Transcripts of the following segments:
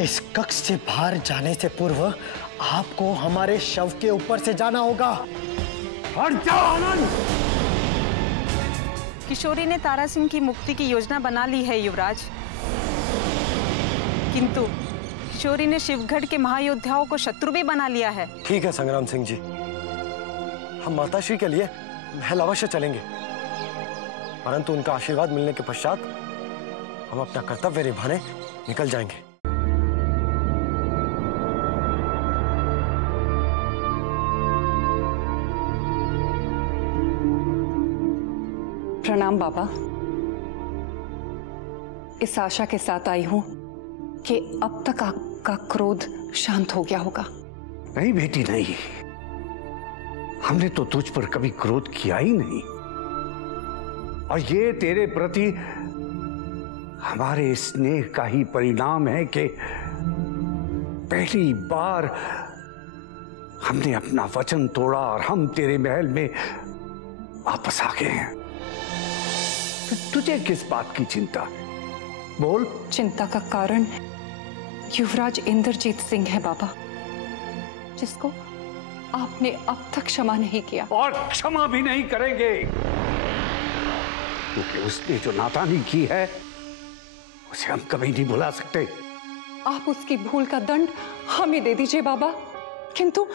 इस कक्ष से बाहर जाने से पूर्व आपको हमारे शव के ऊपर से जाना होगा। हट जाओ आनंद। किशोरी ने तारा सिंह की मुक्ति की योजना बना ली है युवराज, किंतु किशोरी ने शिवगढ़ के महायोद्धाओं को शत्रु भी बना लिया है। ठीक है संग्राम सिंह जी, हम माताश्री के लिए महल अवश्य चलेंगे, परंतु उनका आशीर्वाद मिलने के पश्चात हम अपना कर्तव्य निभाने निकल जाएंगे। प्रणाम बाबा। इस आशा के साथ आई हूं कि अब तक आपका क्रोध शांत हो गया होगा। नहीं बेटी नहीं, हमने तो तुझ पर कभी क्रोध किया ही नहीं, और ये तेरे प्रति हमारे स्नेह का ही परिणाम है कि पहली बार हमने अपना वचन तोड़ा और हम तेरे महल में वापस आ गए हैं। तो तुझे किस बात की चिंता है? बोल। चिंता का कारण युवराज इंद्रजीत सिंह है बाबा, जिसको आपने अब तक क्षमा नहीं किया और क्षमा भी नहीं करेंगे, क्योंकि उसने जो नादानी की है उसे हम कभी नहीं भुला सकते। आप उसकी भूल का दंड हमें दे दीजिए बाबा, किंतु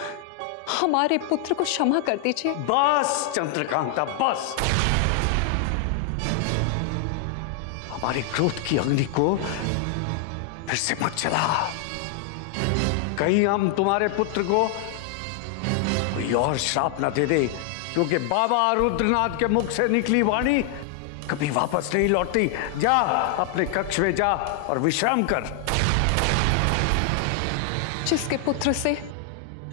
हमारे पुत्र को क्षमा कर दीजिए। बस चंद्रकांता बस। हमारे क्रोध की अग्नि को फिर से मत जला, कहीं हम तुम्हारे पुत्र को कोई और श्राप न दे दे, क्योंकि बाबा रुद्रनाथ के मुख से निकली वाणी कभी वापस नहीं लौटती। जा अपने कक्ष में जा और विश्राम कर। जिसके पुत्र से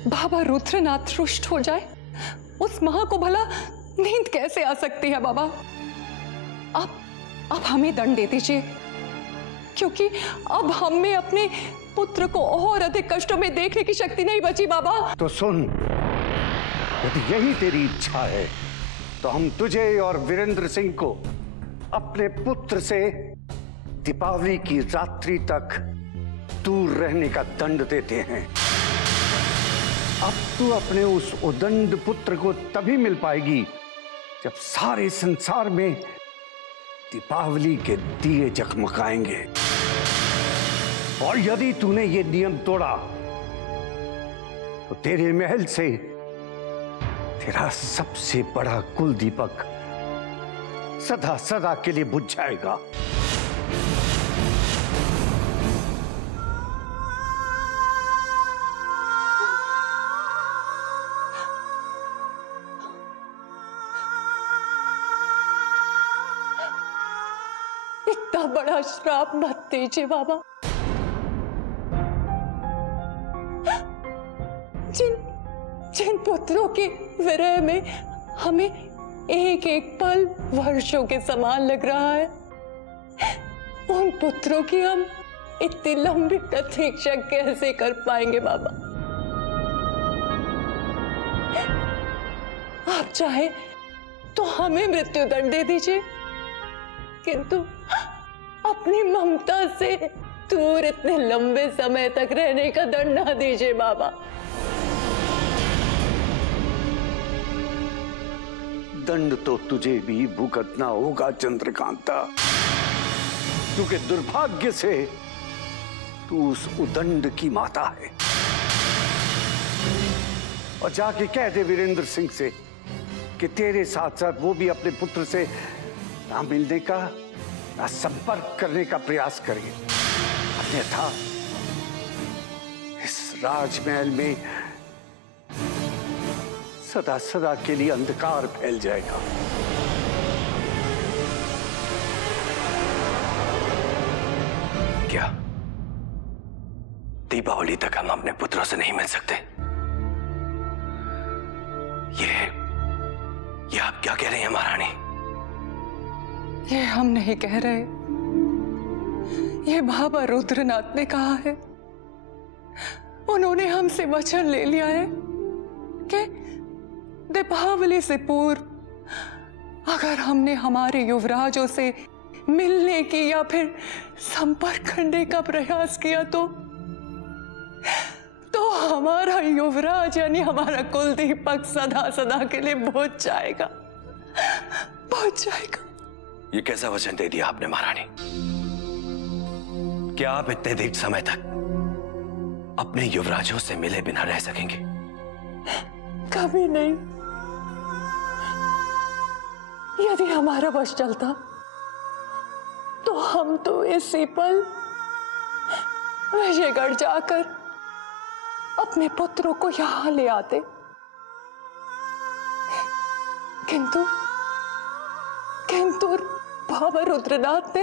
बाबा रुद्रनाथ रुष्ट हो जाए, उस मां को भला नींद कैसे आ सकती है बाबा? आप हमें दंड दे दीजिए, क्योंकि अब हम में अपने पुत्र को और अधिक कष्टों में देखने की शक्ति नहीं बची बाबा। तो सुन, यदि यही तेरी इच्छा है तो हम तुझे और वीरेंद्र सिंह को अपने पुत्र से दीपावली की रात्रि तक दूर रहने का दंड देते हैं। अब तू अपने उस उदंड पुत्र को तभी मिल पाएगी जब सारे संसार में दीपावली के दिए जगमगाएंगे। और यदि तूने ये नियम तोड़ा तो तेरे महल से तेरा सबसे बड़ा कुल दीपक सदा सदा के लिए बुझ जाएगा। इतना बड़ा श्राप मत दीजिए बाबा। जिन पुत्रों के विरह में हमें एक एक पल वर्षों के समान लग रहा है, उन पुत्रों की हम इतनी लंबी प्रतीक्षा कैसे कर पाएंगे बाबा? आप चाहे तो हमें मृत्यु दंड दे दीजिए, किंतु अपनी ममता से दूर इतने लंबे समय तक रहने का दंड ना दीजिए बाबा। दंड तो तुझे भी भुगतना होगा चंद्रकांता, क्योंकि दुर्भाग्य से तू उस उदंड की माता है। और जाके कह दे वीरेंद्र सिंह से कि तेरे साथ साथ वो भी अपने पुत्र से ना मिलने का ना संपर्क करने का प्रयास करे, अन्यथा इस राजमहल में सदा सदा के लिए अंधकार फैल जाएगा। क्या दीपावली तक हम अपने पुत्रों से नहीं मिल सकते? ये आप क्या कह रहे हैं महारानी? ये हम नहीं कह रहे, ये बाबा रुद्रनाथ ने कहा है। उन्होंने हमसे वचन ले लिया है कि दीपावली से पूर्व अगर हमने हमारे युवराजों से मिलने की या फिर संपर्क करने का प्रयास किया तो तो हमारा युवराज यानी हमारा कुलदीपक सदा सदा के लिए बुझ जाएगा, बुझ जाएगा। ये कैसा वचन दे दिया आपने महारानी? क्या आप इतने दीर्घ समय तक अपने युवराजों से मिले बिना रह सकेंगे? कभी नहीं। यदि हमारा वश चलता तो हम तो इसी पल विजयगढ़ जाकर अपने पुत्रों को यहां ले आते, किंतु बाबा रुद्रनाथ ने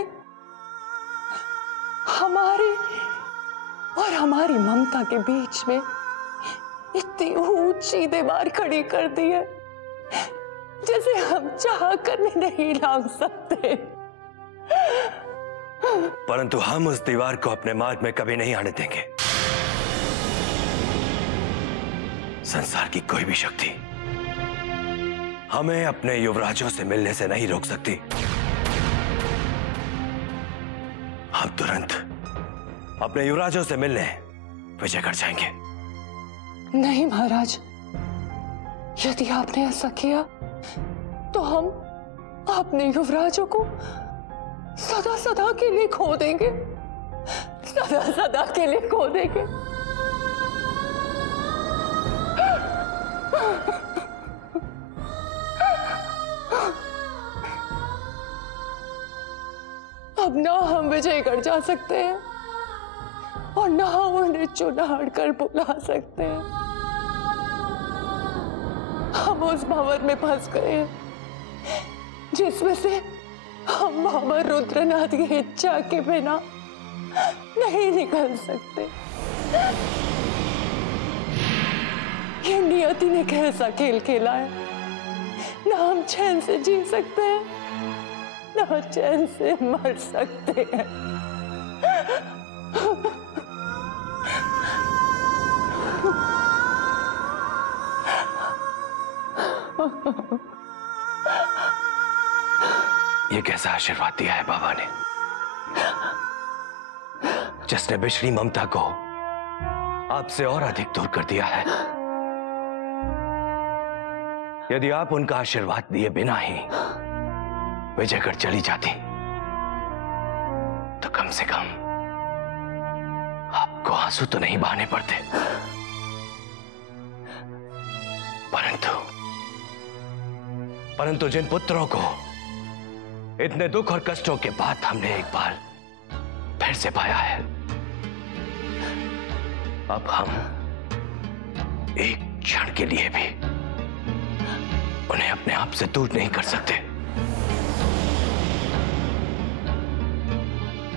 हमारे और हमारी ममता के बीच में इतनी ऊंची दीवार खड़ी कर दी है जिसे हम चाह कर नहीं लांघ सकते। परंतु हम उस दीवार को अपने मार्ग में कभी नहीं आने देंगे। संसार की कोई भी शक्ति हमें अपने युवराजों से मिलने से नहीं रोक सकती। हम तुरंत अपने युवराजों से मिलने विजयगढ़ जाएंगे। नहीं महाराज, यदि आपने ऐसा किया तो हम अपने युवराजों को सदा सदा के लिए खो देंगे, सदा सदा के लिए खो देंगे। अब ना हम विजयगढ़ जा सकते हैं और ना हम उन्हें चुनाड़ कर बुला सकते हैं। हम उस भंवर में फंस गए हैं जिसमें से हम बाबा रुद्रनाथ की इच्छा के बिना नहीं निकल सकते। ये नियति ने कैसा खेल खेला है। ना हम चैन से जी सकते हैं, ना चैन से मर सकते हैं। ये कैसा आशीर्वाद दिया है बाबा ने, जिसने बिछड़ी ममता को आपसे और अधिक दूर कर दिया है। यदि आप उनका आशीर्वाद दिए बिना ही विजयगढ़ चली जाती तो कम से कम आपको आंसू तो नहीं बहाने पड़ते। परंतु जिन पुत्रों को इतने दुख और कष्टों के बाद हमने एक बार फिर से पाया है, अब हम एक क्षण के लिए भी उन्हें अपने आप से दूर नहीं कर सकते।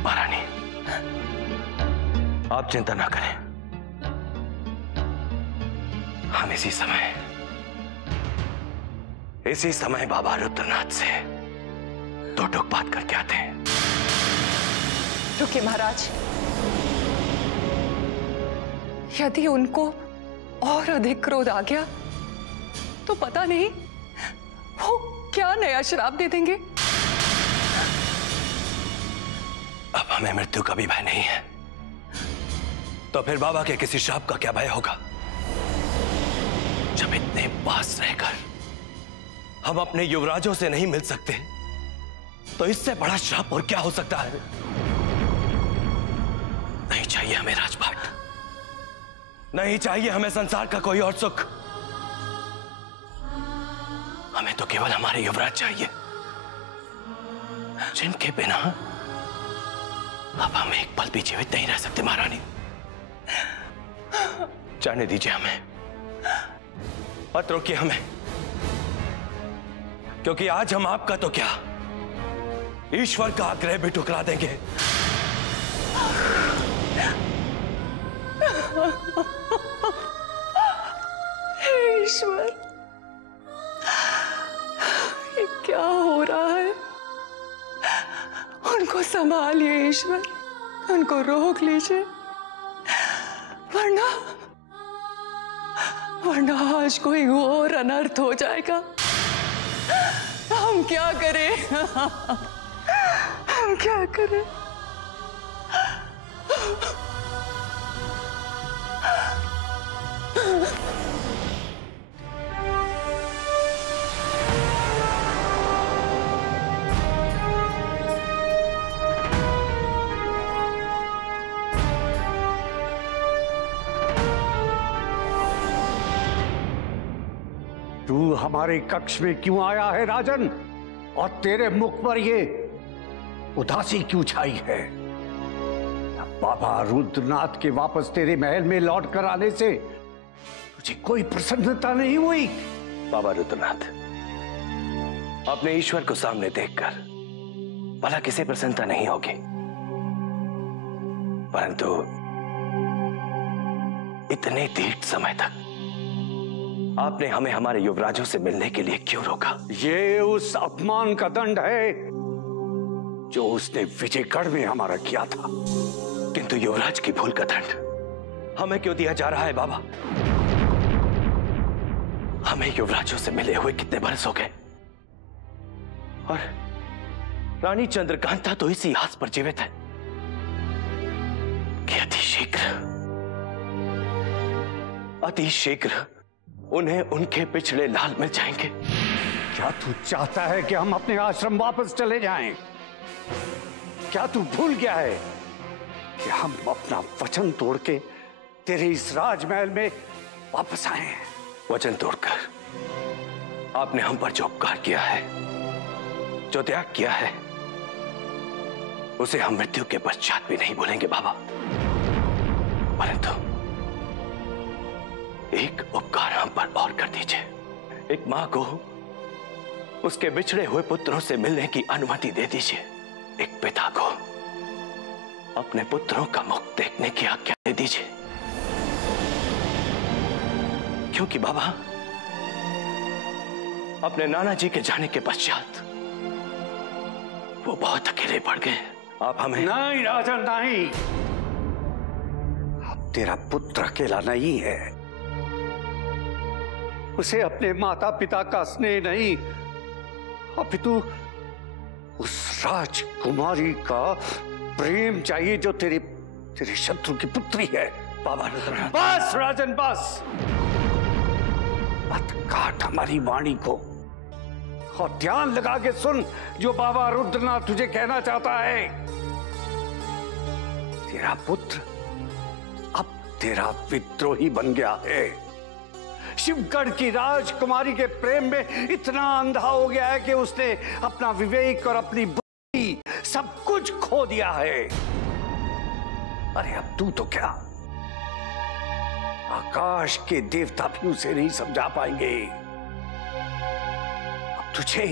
महारानी, आप चिंता ना करें। हम इसी समय बाबा रुद्रनाथ से दो टूक बात करके आते हैं। रुकिए महाराज, यदि उनको और अधिक क्रोध आ गया तो पता नहीं वो क्या नया श्राप दे देंगे। अब हमें मृत्यु का भी भय नहीं है, तो फिर बाबा के किसी श्राप का क्या भय होगा? जब इतने पास रहकर हम अपने युवराजों से नहीं मिल सकते, तो इससे बड़ा श्राप और क्या हो सकता है? नहीं चाहिए हमें राजपाट, नहीं चाहिए हमें संसार का कोई और सुख। हमें तो केवल हमारे युवराज चाहिए, जिनके बिना अब हम एक पल भी जीवित नहीं रह सकते। महारानी, जाने दीजिए हमें, मत रोकिए हमें, क्योंकि आज हम आपका तो क्या, ईश्वर का आग्रह भी ठुकरा देंगे। ईश्वर, ये क्या हो रहा है? उनको संभालिए ईश्वर, उनको रोक लीजिए, वरना आज कोई और अनर्थ हो जाएगा। हम क्या करें? हम क्या करें? तू हमारे कक्ष में क्यों आया है राजन? और तेरे मुख पर ये उदासी क्यों छाई है? बाबा रुद्रनाथ के वापस तेरे महल में लौट कर आने से तुझे कोई प्रसन्नता नहीं हुई? बाबा रुद्रनाथ, अपने ईश्वर को सामने देखकर भला किसे प्रसन्नता नहीं होगी, परंतु इतने दीर्घ समय तक आपने हमें हमारे युवराजों से मिलने के लिए क्यों रोका? ये उस अपमान का दंड है जो उसने विजयगढ़ में हमारा किया था। किंतु युवराज की भूल का दंड हमें क्यों दिया जा रहा है बाबा? हमें युवराजों से मिले हुए कितने बरस हो गए, और रानी चंद्रकांता तो इसी आस पर जीवित है कि अति शीघ्र उन्हें उनके पिछड़े लाल मिल जाएंगे। क्या तू चाहता है कि हम अपने आश्रम वापस चले जाएं? क्या तू भूल गया है कि हम अपना वचन तोड़ के तेरे इस राजमहल में वापस आए हैं? वचन तोड़कर आपने हम पर जो उपकार किया है, जो त्याग किया है, उसे हम मृत्यु के पश्चात भी नहीं भूलेंगे बाबा। परंतु एक उपकार हम पर और कर दीजिए। एक मां को उसके बिछड़े हुए पुत्रों से मिलने की अनुमति दे दीजिए। एक पिता को अपने पुत्रों का मुख देखने की आज्ञा दे दीजिए, क्योंकि बाबा अपने नाना जी के जाने के पश्चात वो बहुत अकेले पड़ गए। आप हमें... नहीं राजन, नहीं। अब तेरा पुत्र अकेला नहीं है। उसे अपने माता पिता का स्नेह नहीं, अपितु उस राजकुमारी का प्रेम चाहिए जो तेरे शत्रु की पुत्री है। बाबा रुद्रनाथ, बस राजन, बस। मत काट हमारी वाणी को और ध्यान लगा के सुन जो बाबा रुद्रनाथ तुझे कहना चाहता है। तेरा पुत्र अब तेरा विद्रोही बन गया है। शिवगढ़ की राजकुमारी के प्रेम में इतना अंधा हो गया है कि उसने अपना विवेक और अपनी बुद्धि सब कुछ खो दिया है। अरे अब तू तो क्या, आकाश के देवता भी उसे नहीं समझा पाएंगे। अब तुझे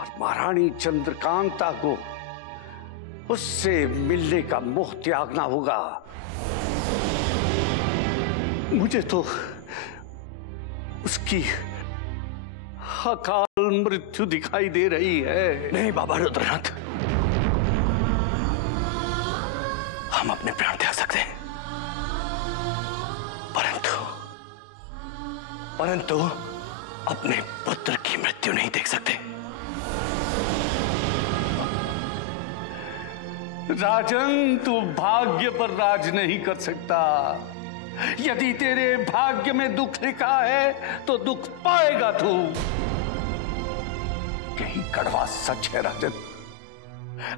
और महारानी चंद्रकांता को उससे मिलने का मोह त्यागना होगा। मुझे तो उसकी अकाल मृत्यु दिखाई दे रही है। नहीं बाबा रुद्रनाथ, हम अपने प्राण त्याग सकते हैं, परंतु अपने पुत्र की मृत्यु नहीं देख सकते। राजन, तू भाग्य पर राज नहीं कर सकता। यदि तेरे भाग्य में दुख लिखा है तो दुख पाएगा तू। यही कड़वा सच है राजन।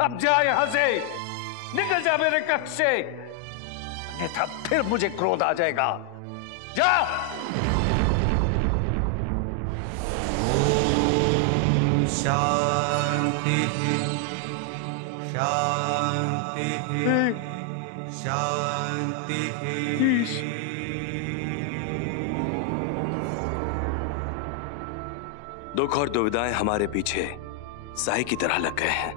अब जा यहां से, निकल जा मेरे कक्ष से, अन्यथा फिर मुझे क्रोध आ जाएगा। जा। शांति शांति शांति। दुख और दुविधाएं हमारे पीछे साई की तरह लग गए हैं।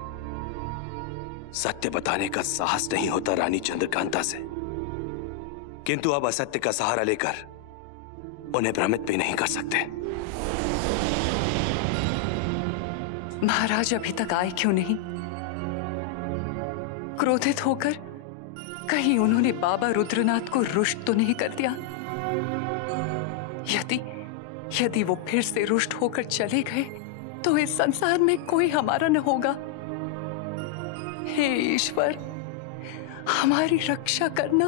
सत्य बताने का साहस नहीं होता रानी चंद्रकांता से, किंतु अब असत्य का सहारा लेकर उन्हें भ्रमित भी नहीं कर सकते। महाराज अभी तक आए क्यों नहीं? क्रोधित होकर कहीं उन्होंने बाबा रुद्रनाथ को रुष्ट तो नहीं कर दिया? यदि वो फिर से रुष्ट होकर चले गए तो इस संसार में कोई हमारा न होगा। हे ईश्वर, हमारी रक्षा करना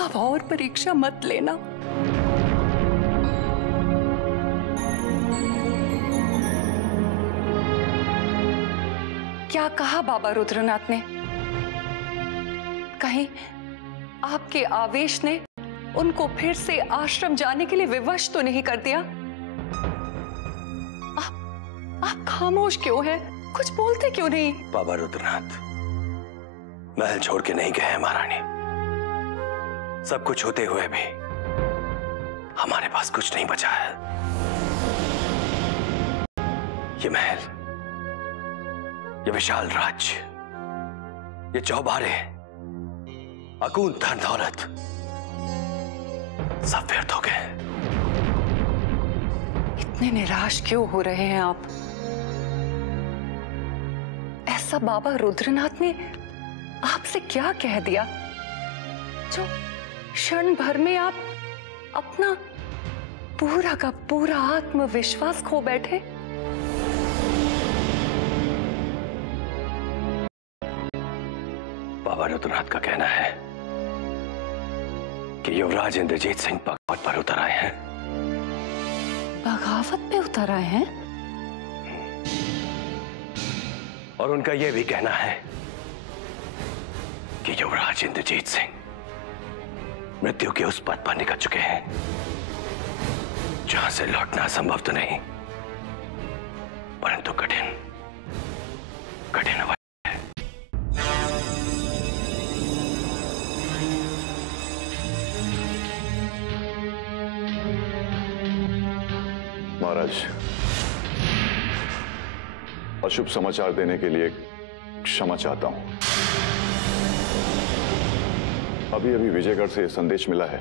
अब और परीक्षा मत लेना। क्या कहा बाबा रुद्रनाथ ने? कहीं आपके आवेश ने उनको फिर से आश्रम जाने के लिए विवश तो नहीं कर दिया? आप खामोश क्यों हैं? कुछ बोलते क्यों नहीं? बाबा रुद्रनाथ महल छोड़ के नहीं गए हैं महारानी। सब कुछ होते हुए भी हमारे पास कुछ नहीं बचा है। ये महल, ये विशाल राज्य, ये चौबारे, अकूत धन दौलत सब व्यर्थ हो गए। इतने निराश क्यों हो रहे हैं आप? ऐसा बाबा रुद्रनाथ ने आपसे क्या कह दिया जो क्षण भर में आप अपना पूरा का पूरा आत्मविश्वास खो बैठे? बाबा रुद्रनाथ का कहना है कि युवराज इंद्रजीत सिंह बगावत पर उतर आए हैं। बगावत पे उतर आए हैं? और उनका यह भी कहना है कि युवराज इंद्रजीत सिंह मृत्यु के उस पद पर निकल चुके हैं जहां से लौटना संभव तो नहीं, परंतु कठिन कठिन है। महाराज, अशुभ समाचार देने के लिए क्षमा चाहता हूं। अभी अभी विजयगढ़ से संदेश मिला है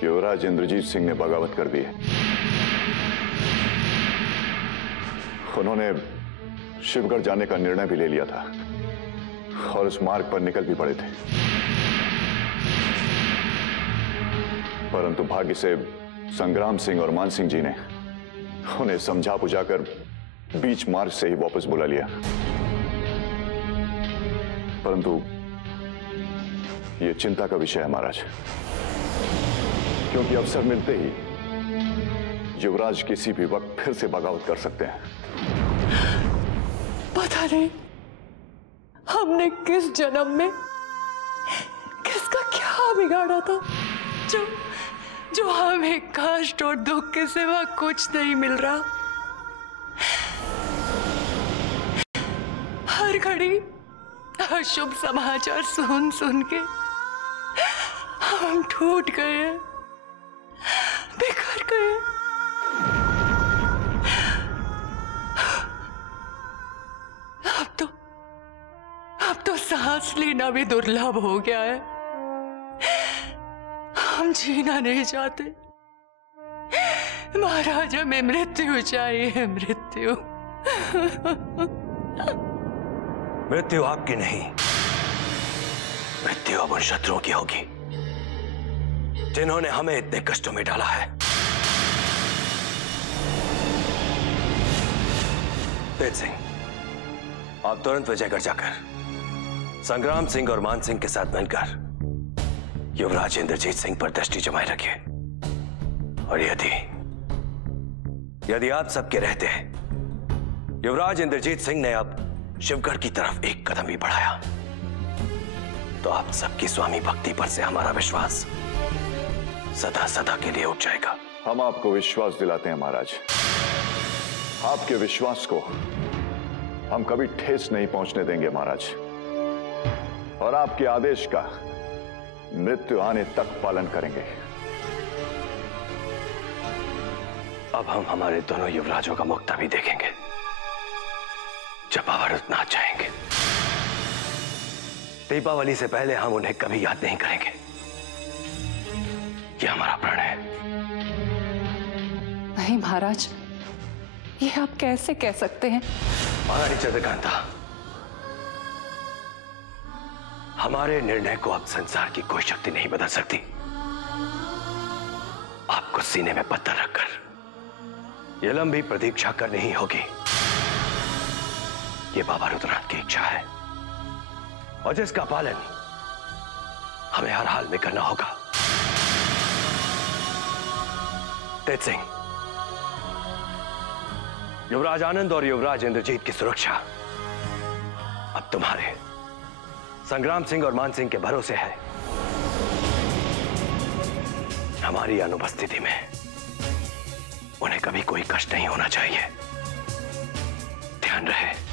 कि युवराज इंद्रजीत सिंह ने बगावत कर दी है। उन्होंने शिवगढ़ जाने का निर्णय भी ले लिया था और उस मार्ग पर निकल भी पड़े थे, परंतु भाग्य से संग्राम सिंह और मान सिंह जी ने उन्हें समझा बुझाकर बीच मार्ग से ही वापस बुला लिया। परंतु यह चिंता का विषय है महाराज, क्योंकि अवसर मिलते ही युवराज किसी भी वक्त फिर से बगावत कर सकते हैं। पता नहीं हमने किस जन्म में किसका क्या बिगाड़ा था जो हमें कष्ट और दुख के सिवा कुछ नहीं मिल रहा। हर घड़ी अशुभ समाचार सुन सुन के हम टूट गए, बिखर गए। अब तो सांस लेना भी दुर्लभ हो गया है। हम जीना नहीं चाहते महाराज, हमें मृत्यु चाहिए, मृत्यु। मृत्यु आपकी नहीं, मृत्यु अब उन शत्रुओं की होगी जिन्होंने हमें इतने कष्टों में डाला है। तेज सिंह, आप तुरंत विजयगढ़ जाकर संग्राम सिंह और मान सिंह के साथ मिलकर युवराज इंद्रजीत सिंह पर दृष्टि जमाए रखिए। और यदि आप सबके रहते युवराज इंद्रजीत सिंह ने अब शिवगढ़ की तरफ एक कदम भी बढ़ाया तो आप सबकी स्वामी भक्ति पर से हमारा विश्वास सदा सदा के लिए उठ जाएगा। हम आपको विश्वास दिलाते हैं महाराज, आपके विश्वास को हम कभी ठेस नहीं पहुंचने देंगे महाराज, और आपके आदेश का मृत्यु आने तक पालन करेंगे। अब हम हमारे दोनों युवराजों का मुक्ता भी देखेंगे जब बाबा रुद्रनाथ जाएंगे। दीपावली से पहले हम उन्हें कभी याद नहीं करेंगे, ये हमारा प्रण है। नहीं महाराज, ये आप कैसे कह सकते हैं? महारानी चंद्रकांता, हमारे निर्णय को अब संसार की कोई शक्ति नहीं बदल सकती। आपको सीने में पत्थर रखकर यह लंबी प्रतीक्षा करनी ही होगी। यह बाबा रुद्रनाथ की इच्छा है और जिसका पालन हमें हर हाल में करना होगा। तेज सिंह, युवराज आनंद और युवराज इंद्रजीत की सुरक्षा अब तुम्हारे संग्राम सिंह और मान सिंह के भरोसे है। हमारी अनुपस्थिति में उन्हें कभी कोई कष्ट नहीं होना चाहिए। ध्यान रहे।